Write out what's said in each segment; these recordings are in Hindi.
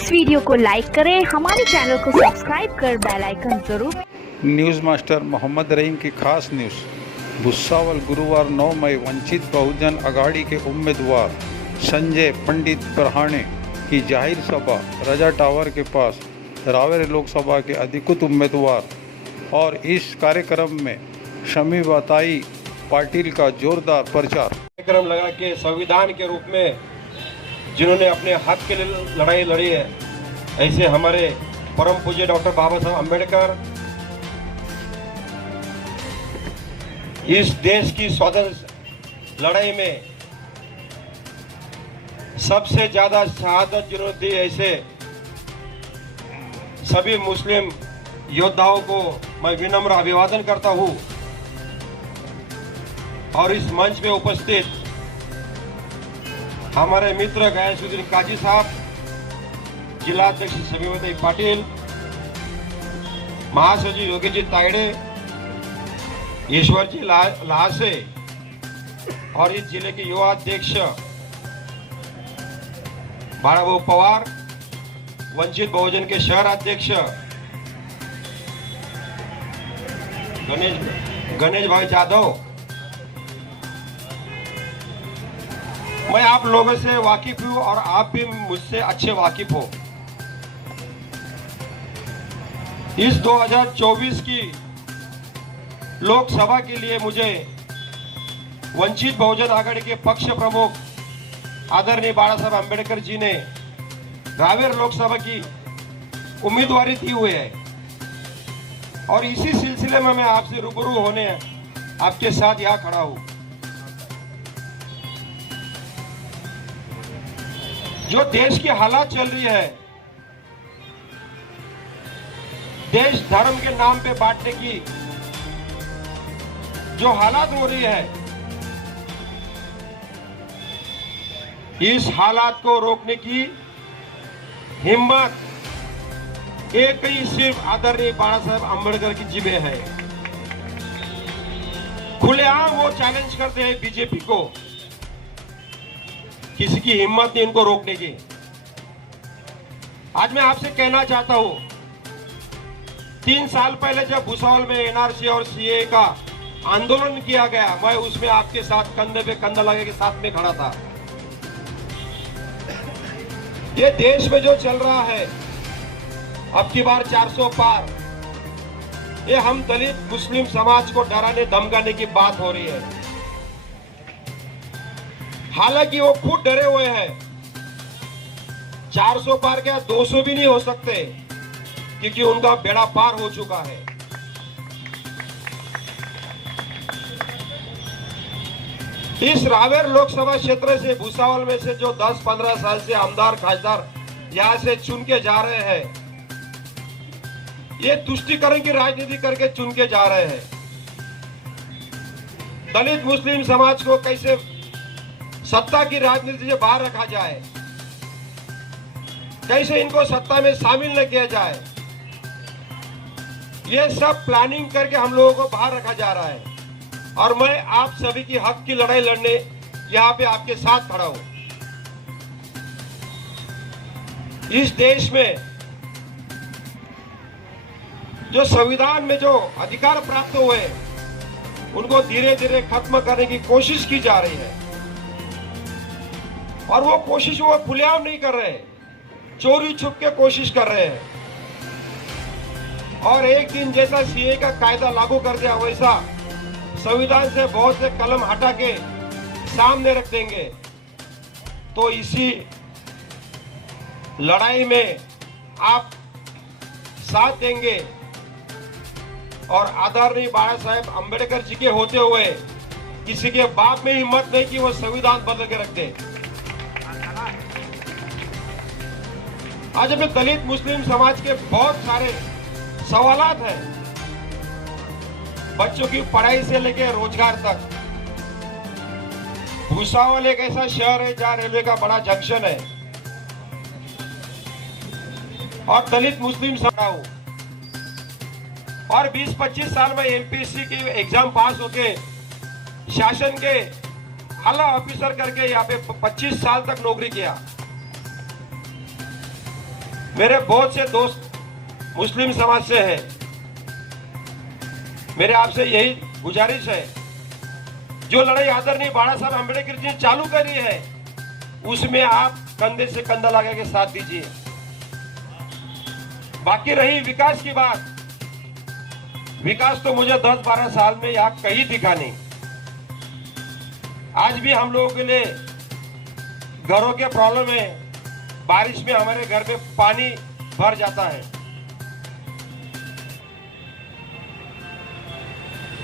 इस वीडियो को लाइक करें, हमारे चैनल को सब्सक्राइब कर बेल आइकन जरूर। न्यूज़ मास्टर मोहम्मद रहीम की खास न्यूज़। भुसावल गुरुवार 9 मई वंचित बहुजन अघाड़ी के उम्मीदवार संजय पंडित प्रहाणे की जाहिर सभा रजा टावर के पास रावेर लोकसभा के अधिकृत उम्मीदवार और इस कार्यक्रम में शमी बताई पाटिल का जोरदार प्रचार। कार्यक्रम लगा के संविधान के रूप में जिन्होंने अपने हक के लिए लड़ाई लड़ी है, ऐसे हमारे परम पूज्य डॉक्टर बाबा साहब अम्बेडकर इस देश की स्वतंत्र लड़ाई में सबसे ज्यादा शहादत जिन्होंने दी, ऐसे सभी मुस्लिम योद्धाओं को मैं विनम्र अभिवादन करता हूं। और इस मंच पे उपस्थित हमारे मित्र गयासुद्दीन काजी साहब, जिला अध्यक्ष शमीवती पाटिल, महासचिव योगीजी तायडे, ईश्वरजी लासे और इस जिले के युवा अध्यक्ष बाळाभाऊ पवार, वंचित बहुजन के शहर अध्यक्ष गणेश भाई जाधव। मैं आप लोगों से वाकिफ हूं और आप भी मुझसे अच्छे वाकिफ हो। इस 2024 की लोकसभा के लिए मुझे वंचित बहुजन आघाड़ी के पक्ष प्रमुख आदरणीय बाबा साहब अम्बेडकर जी ने रावेर लोकसभा की उम्मीदवारी दी हुई है और इसी सिलसिले में मैं आपसे रूबरू होने आपके साथ यहां खड़ा हूं। जो देश की हालात चल रही है, देश धर्म के नाम पे बांटने की जो हालात हो रही है, इस हालात को रोकने की हिम्मत एक ही सिर्फ आदरणीय बाबा साहब अम्बेडकर की जिम्मे है। खुलेआम वो चैलेंज करते हैं बीजेपी को, किसी की हिम्मत नहीं इनको रोकने की। आज मैं आपसे कहना चाहता हूं, 3 साल पहले जब भुसावल में एनआरसी और सीए का आंदोलन किया गया, मैं उसमें आपके साथ कंधे पे कंधा लगा के साथ में खड़ा था। ये देश में जो चल रहा है, अब की बार 400 पार, ये हम दलित मुस्लिम समाज को डराने धमकाने की बात हो रही है। हालांकि वो खुद डरे हुए हैं। 400 पार क्या 200 भी नहीं हो सकते, क्योंकि उनका बेड़ा पार हो चुका है। इस रावेर लोकसभा क्षेत्र से भुसावल में से जो 10-15 साल से आमदार खासदार यहां से चुन के जा रहे हैं, ये तुष्टीकरण की राजनीति करके चुन के जा रहे हैं। दलित मुस्लिम समाज को कैसे सत्ता की राजनीति से बाहर रखा जाए, कैसे इनको सत्ता में शामिल न किया जाए, ये सब प्लानिंग करके हम लोगों को बाहर रखा जा रहा है। और मैं आप सभी की हक की लड़ाई लड़ने यहां पे आपके साथ खड़ा हूं। इस देश में जो संविधान में जो अधिकार प्राप्त हुए, उनको धीरे धीरे खत्म करने की कोशिश की जा रही है। और वो कोशिश वो खुलेआम नहीं कर रहे, चोरी छुप के कोशिश कर रहे हैं। और एक दिन जैसा सीए का कायदा लागू कर दिया, वैसा संविधान से बहुत से कलम हटा के सामने रख देंगे। तो इसी लड़ाई में आप साथ देंगे और आदरणीय बाबा साहेब अम्बेडकर जी के होते हुए किसी के बाप में हिम्मत नहीं कि वो संविधान बदल के रख दे। आज अपने दलित मुस्लिम समाज के बहुत सारे सवालात हैं, बच्चों की पढ़ाई से लेकर रोजगार तक। भुसावल एक ऐसा शहर है जहां रेलवे का बड़ा जंक्शन है और दलित मुस्लिम समाज हूं। और 20-25 साल में एमपीएससी की एग्जाम पास होके शासन के आला ऑफिसर करके यहाँ पे 25 साल तक नौकरी किया। मेरे बहुत से दोस्त मुस्लिम समाज से हैं। मेरे आपसे यही गुजारिश है, जो लड़ाई आदरणीय बाला साहब अम्बेडकर जी ने चालू करी है उसमें आप कंधे से कंधा लगा के साथ दीजिए। बाकी रही विकास की बात, विकास तो मुझे 10-12 साल में यहाँ कहीं दिखा नहीं। आज भी हम लोगों के लिए घरों के प्रॉब्लम है, बारिश में हमारे घर में पानी भर जाता है।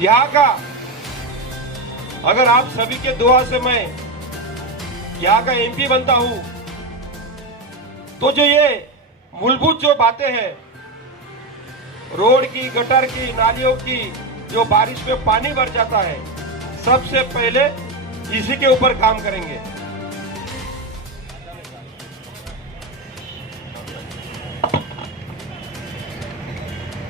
यहाँ का अगर आप सभी के दुआ से मैं यहाँ का एमपी बनता हूं तो जो ये मूलभूत जो बातें हैं, रोड की, गटर की, नालियों की, जो बारिश में पानी भर जाता है, सबसे पहले इसी के ऊपर काम करेंगे।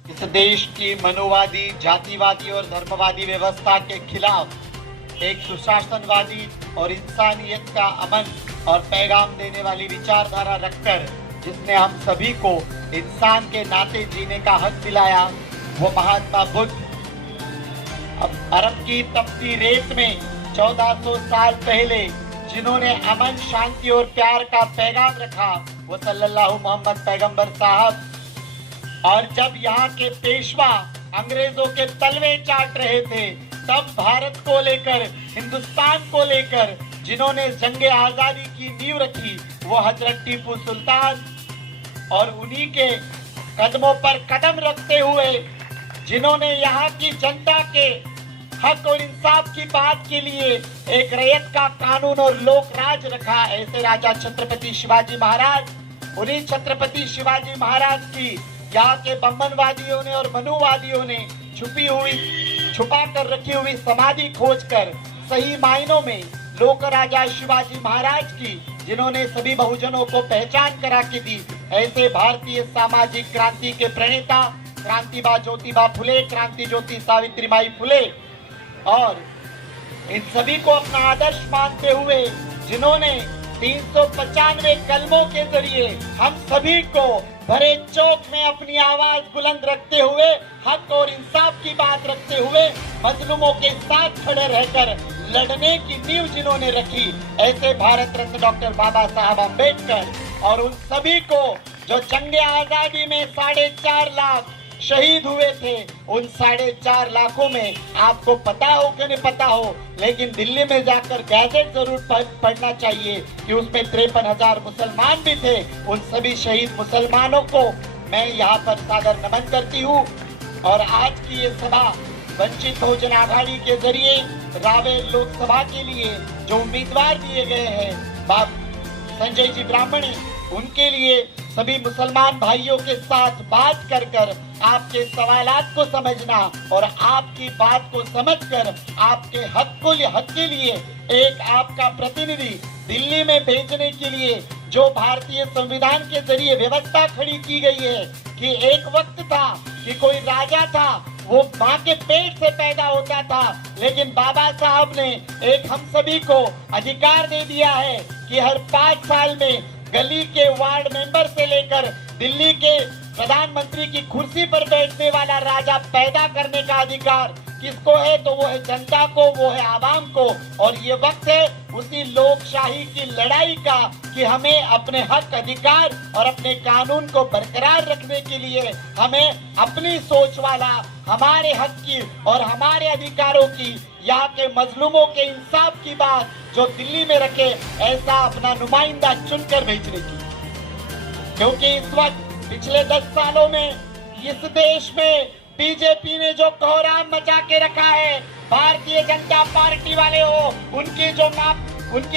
इस देश की मनोवादी, जातिवादी और धर्मवादी व्यवस्था के खिलाफ एक सुशासनवादी और इंसानियत का अमन और पैगाम देने वाली विचारधारा रखकर जिसने हम सभी को इंसान के नाते जीने का हक दिलाया, वो महात्मा बुद्ध। अब अरब की तपती रेत में 1400 साल पहले जिन्होंने अमन, शांति और प्यार का पैगाम रखा, वो सल्लल्लाहु मोहम्मद पैगंबर साहब। और जब यहाँ के पेशवा अंग्रेजों के तलवे चाट रहे थे, तब भारत को लेकर, हिंदुस्तान को लेकर जिन्होंने जंगे आजादी की नींव रखी, वो हजरत टीपू सुल्तान। और उन्हीं के कदमों पर कदम रखते हुए जिन्होंने यहाँ की जनता के हक और इंसाफ की बात के लिए एक रैयत का कानून और लोक राज रखा, ऐसे राजा छत्रपति शिवाजी महाराज। उन्हीं छत्रपति शिवाजी महाराज की यहाँ के बम्बनवादियों ने और मनुवादियों ने छुपा कर रखी हुई समाधि खोजकर सही मायनों में लोक राजा शिवाजी महाराज की, जिन्होंने सभी बहुजनों को पहचान करा के दी, ऐसे भारतीय सामाजिक क्रांति के प्रणेता क्रांतिबा ज्योतिबा फुले, क्रांति ज्योति सावित्रीबाई फुले, और इन सभी को अपना आदर्श मानते हुए जिन्होंने 395 कलमों के जरिए हम सभी को भरे चौक में अपनी आवाज बुलंद रखते हुए, हक और इंसाफ की बात रखते हुए, मजलूमों के साथ खड़े रहकर लड़ने की नींव जिन्होंने रखी, ऐसे भारत रत्न डॉक्टर बाबा साहब अम्बेडकर। और उन सभी को जो जंगे आजादी में 4.5 लाख शहीद हुए थे, उन 4.5 लाखों में आपको पता हो कि नहीं पता हो, लेकिन दिल्ली में जाकर गैजेट जरूर पढ़ना चाहिए कि उसमें 53,000 मुसलमान भी थे। उन सभी शहीद मुसलमानों को मैं यहाँ पर सादर नमन करती हूँ। और आज की ये सभा वंचित बहुजन आघाड़ी के जरिए रावेर लोकसभा के लिए जो उम्मीदवार दिए गए हैं संजय जी ब्राह्मणी, उनके लिए सभी मुसलमान भाइयों के साथ बात कर आपके सवालात को समझना और आपकी बात को समझकर आपके हक के लिए एक आपका प्रतिनिधि दिल्ली में भेजने के लिए जो भारतीय संविधान के जरिए व्यवस्था खड़ी की गई है कि एक वक्त था कि कोई राजा था, वो माँ के पेट से पैदा होता था, लेकिन बाबा साहब ने एक हम सभी को अधिकार दे दिया है कि हर 5 साल में गली के वार्ड मेंबर से लेकर दिल्ली के प्रधानमंत्री की कुर्सी पर बैठने वाला राजा पैदा करने का अधिकार किसको है? तो वो है जनता को, वो है आवाम को। और ये वक्त है उसी लोकशाही की लड़ाई का कि हमें अपने हक, अधिकार और अपने कानून को बरकरार रखने के लिए हमें अपनी सोच वाला, हमारे हक की और हमारे अधिकारों की, यहाँ के मजलूमों के इंसाफ की बात जो दिल्ली में रखे, ऐसा अपना नुमाइंदा चुनकर भेजने की। क्योंकि इस वक्त पिछले 10 सालों में इस देश में बीजेपी ने जो कोहराम मचा के रखा है, भारतीय जनता पार्टी वाले हो, उनकी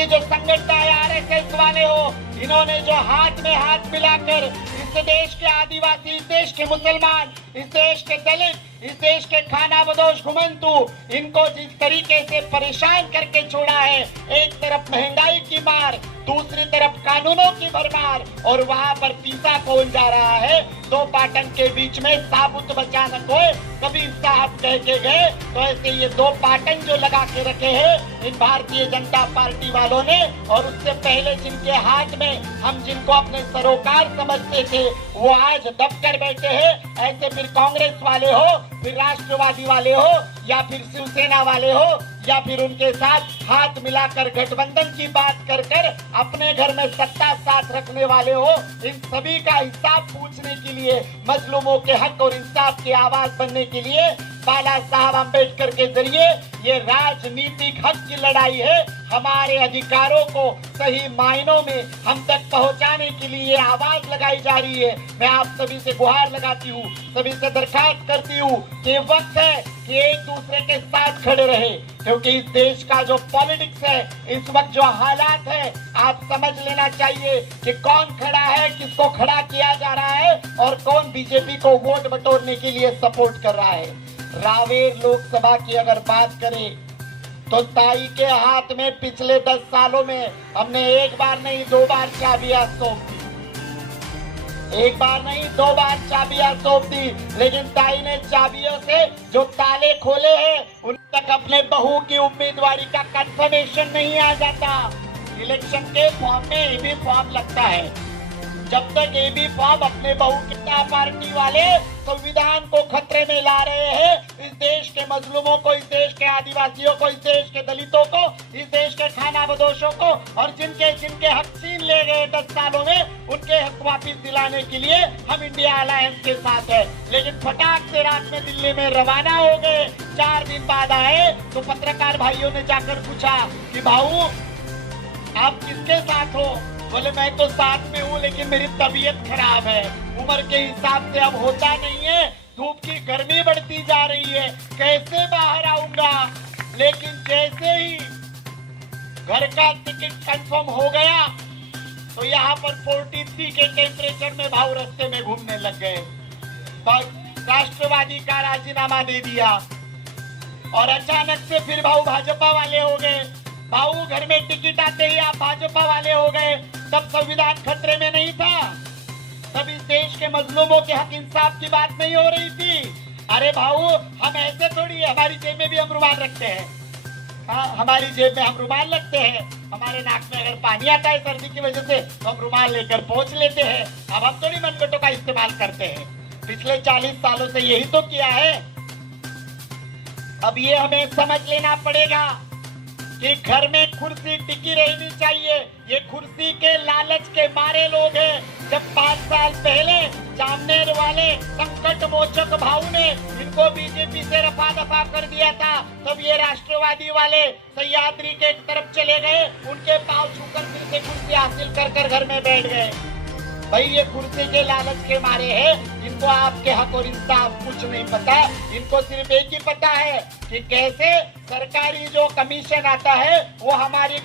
जो संगठन है आरएसएस वाले हो, इन्होंने जो हाथ में हाथ मिलाकर इस देश के आदिवासी, इस देश के मुसलमान, इस देश के दलित, इस देश के खाना बदोश घुमंतु, इनको जिस तरीके से परेशान करके छोड़ा है, एक तरफ महंगाई की मार, दूसरी तरफ कानूनों की भरमार, और वहां पर पीसा कौन जा रहा है? 2 पाटन के बीच में साबुत बचा न कोई, कबीर साहब कह के गए। तो ऐसे ये 2 पाटन जो लगा के रखे हैं इन भारतीय जनता पार्टी वालों ने, और उससे पहले जिनके हाथ में हम जिनको अपने सरोकार समझते थे, थे वो आज दबकर बैठे हैं। ऐसे फिर कांग्रेस वाले हो, फिर राष्ट्रवादी वाले हो, या फिर शिवसेना वाले हो, या फिर उनके साथ हाथ मिलाकर गठबंधन की बात कर कर अपने घर में सत्ता साथ रखने वाले हो, इन सभी का हिसाब पूछने के लिए, मजलूमों के हक और इंसाफ की आवाज बनने के लिए बाला साहब अम्बेडकर के जरिए ये राजनीतिक हक की लड़ाई है। हमारे अधिकारों को सही मायनों में हम तक पहुंचाने के लिए आवाज लगाई जा रही है। मैं आप सभी से गुहार लगाती हूँ, सभी से दरखास्त करती हूँ कि वक्त है कि एक दूसरे के साथ खड़े रहे, क्योंकि इस देश का जो पॉलिटिक्स है, इस वक्त जो हालात है, आप समझ लेना चाहिए कि कौन खड़ा है, किसको खड़ा किया जा रहा है और कौन बीजेपी को वोट बटोरने के लिए सपोर्ट कर रहा है। रावेर लोकसभा की अगर बात करें तो ताई के हाथ में पिछले 10 सालों में हमने एक बार नहीं 2 बार चाबियां सौंप दी, एक बार नहीं 2 बार चाबियां सौंप दी, लेकिन ताई ने चाबियों से जो ताले खोले हैं उन तक अपने बहू की उम्मीदवारी का कंफर्मेशन नहीं आ जाता। इलेक्शन के फॉर्म में एबी फॉर्म लगता है, जब तक एबी फॉर्म अपने बहू की पार्टी वाले संविधान को खतरे में ला रहे हैं, इस देश के मजलूमों को, इस देश के आदिवासियों को, इस देश के दलितों को, इस देश के खानाबदोशों को और जिनके हक छीन ले गए 10 सालों में, उनके हक वापिस दिलाने के लिए हम इंडिया अलायंस के साथ है। लेकिन फटाक से रात में दिल्ली में रवाना हो गए, 4 दिन बाद आए तो पत्रकार भाइयों ने जाकर पूछा कि भाऊ आप किसके साथ हो? बोले मैं तो साथ में हूँ, लेकिन मेरी तबीयत खराब है, उम्र के हिसाब से अब होता नहीं है, धूप की गर्मी बढ़ती जा रही है, कैसे बाहर आऊंगा। लेकिन जैसे ही घर का टिकट कंफर्म हो गया तो यहाँ पर 43 के टेम्परेचर में भाव रास्ते में घूमने लग गए। तो राष्ट्रवादी का राजीनामा दे दिया और अचानक से फिर भाव भाजपा वाले हो गए। भाऊ घर में टिकट आते ही आप भाजपा वाले हो गए। तब संविधान खतरे में नहीं था, तब इस देश के मजलूमों के हक इंसाफ की बात नहीं हो रही थी। अरे भाऊ हम ऐसे थोड़ी है, हमारी जेब में भी हम रुमाल रखते हैं, हाँ हमारी जेब में हम रुमाल रखते हैं, हमारे नाक में अगर पानी आता है सर्दी की वजह से तो हम रुमाल लेकर पोंछ लेते हैं। अब हम थोड़ी मनगटों का इस्तेमाल करते हैं, पिछले 40 सालों से यही तो किया है। अब ये हमें समझ लेना पड़ेगा कि घर में कुर्सी टिकी रहनी चाहिए। ये कुर्सी के लालच के मारे लोग हैं। जब 5 साल पहले जामनेर वाले संकट मोचक भाऊ ने इनको बीजेपी से रफा दफा कर दिया था, तब ये राष्ट्रवादी वाले सह्याद्री के तरफ चले गए, उनके पांव छूकर फिर से कुर्सी हासिल कर कर घर में बैठ गए। भाई ये कुर्सी के लालच के मारे हैं, इनको आपके हक और इंसाफ कुछ नहीं पता। इनको सिर्फ एक ही पता है कि कैसे सरकारी जो कमीशन आता है वो हमारी